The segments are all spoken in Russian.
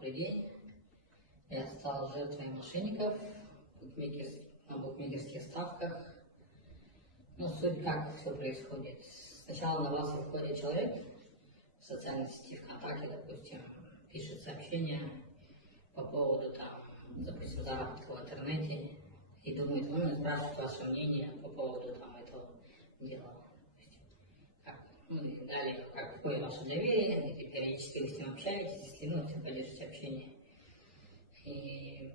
Добрый день. Я стал жертвой мошенников на букмекерских ставках. Ну, суть как все происходит. Сначала на вас выходит человек в социальной сети ВКонтакте, допустим, пишет сообщение по поводу, допустим, заработка в интернете и думает, он спрашивает ваше мнение по поводу этого дела. И далее, как входит ваше доверие, и периодически вы с ним общаетесь, если все поддержите общение. И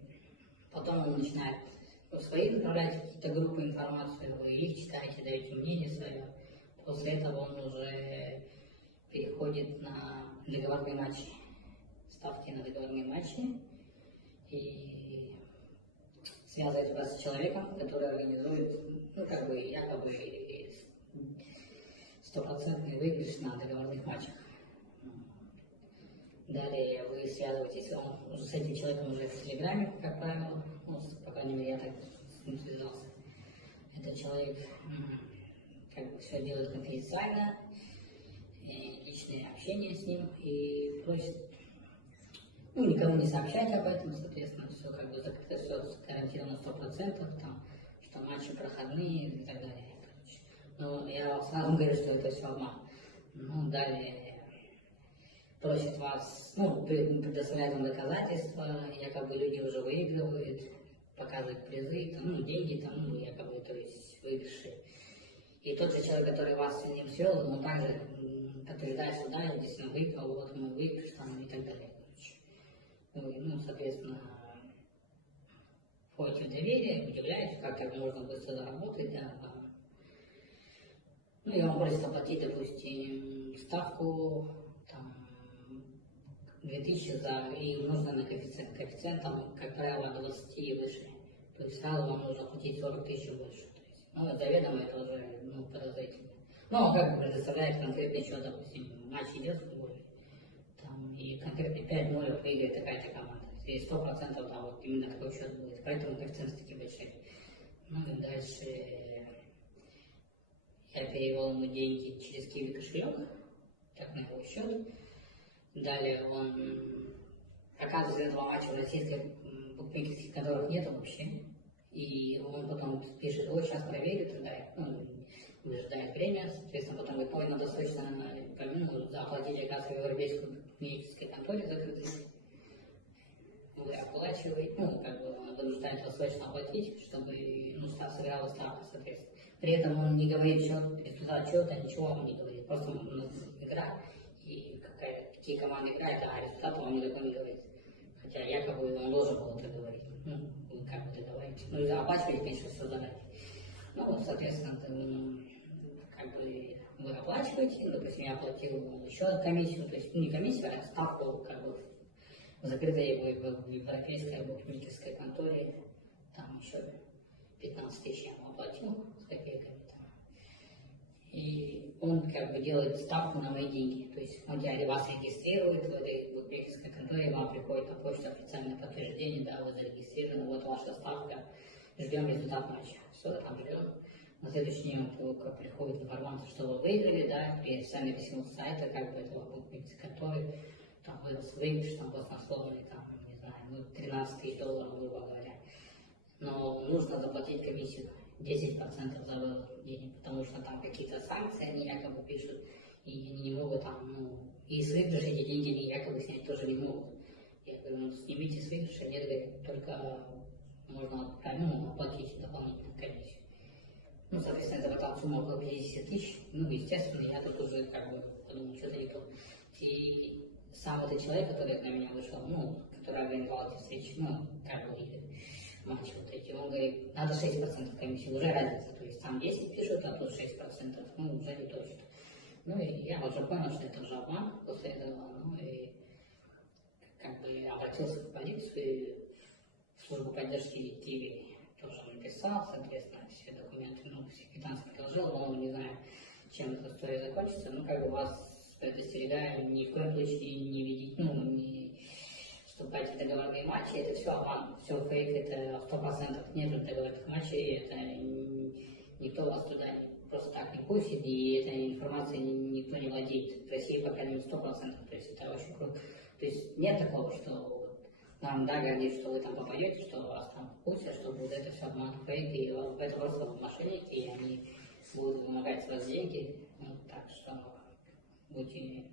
потом он начинает в свои направлять какие-то группы информацию, вы их читаете, даете мнение свое. После этого он уже переходит на договорные матчи, ставки на договорные матчи, и связывает вас с человеком, который организует, якобы стопроцентный выигрыш на договорных матчах. Далее вы связываетесь, он уже с этим человеком уже в Телеграме, как правило, по крайней мере, я так с ним связался. Этот человек все делает конфиденциально, личное общение с ним и просит, никому не сообщать об этом, соответственно, все закрыто, все гарантировано 100%, что матчи проходные и так далее. Но я сразу говорю, что это все обман. Далее просит вас, предоставляет вам доказательства, якобы люди уже выигрывают, показывают призы, деньги, якобы, то есть выигрыши. И тот же человек, который вас с ним свел, он также подтверждает, что да, я действительно выиграл, вот мой выигрыш, и так далее. Соответственно, входите в доверие, удивляетесь, как так можно быстро заработать, и он просит оплатить, допустим, ставку 2000 и умноженное на коэффициент. Коэффициент как правило, 20 и выше. То есть сразу вам нужно оплатить 40 тысяч и больше. Заведомо это уже подозрительно. Он предоставляет конкретный счет, допустим, матч идет в футболе, и конкретно 5-0 выиграет такая-то команда. И 100% именно такой счет будет. Поэтому коэффициенты такие большие. И дальше я перевел ему деньги через Kiwi кошелек, на его счет. Далее он, оказывается, этого матча в российских букмекерских конторах нету вообще. И он потом пишет, сейчас проверит, выжидает время, соответственно, потом вы надо срочно оплатить, оказывается, в европейской букмекерской конторе закрытой. Вы оплачиваете, он вынуждает вас срочно оплатить, чтобы сыграла ставка, соответственно. При этом он не говорит результат счета, ничего он не говорит, просто игра, и какие команды играют, а результат он никакой не говорит. Хотя якобы он должен был это говорить. Вы договоритесь. И оплачиваете, конечно, все заранее. Соответственно, вы оплачиваете, допустим, я оплатил еще комиссию, то есть не комиссию, а ставку в закрытой в европейской букмекерской конторе, еще 15 тысяч я оплатил с копейками. И он делает ставку на мои деньги. То есть он вас регистрирует в этой букмекерской конторе, вам приходит на почту официальное подтверждение, да, вы зарегистрированы, вот ваша ставка, ждем результат матча. Все, ждем. На следующий день приходит информация, что вы выиграли, да, при официальном письме с сайта, этого букмекерской конторы, вырос выигрыш, баснословный, 13 тысяч долларов, грубо говоря. Но нужно заплатить комиссию 10% за вывод денег, потому что какие-то санкции они якобы пишут, и они не могут и с выигрыша эти деньги они якобы снять тоже не могут. Я говорю, снимите с выигрыша, нет, говорит, только можно оплатить дополнительную комиссию. Соответственно, это сумма около 50 тысяч, естественно, я тут уже подумал, что-то не то. И сам этот человек, который на меня вышел, который организовал эти встречи, матчи он говорит, надо 6% комиссии, уже разница, то есть там 10 пишут, а тут 6%, уже не точно. И я уже понял, что это уже обман после этого, и обратился в полицию, в службу поддержки Kiwi тоже написал, соответственно, все документы, все квитанции приложил, но не знаю, чем эта история закончится, вас предостерегаю, ни в коем случае не видеть, не вступать в договорные матчи, это все обман, все фейк, это 100% нет договорных матчей, это никто вас туда просто так не пустит, и этой информацией никто не владеет. В России, по крайней мере, 100%, то есть это очень круто. То То есть нет такого, что вот нам дали, что вы там попадете, что вас там впустят, что будет это все обман фейк, и это просто мошенники, и они будут вымогать с вас деньги. Ну, так что будьте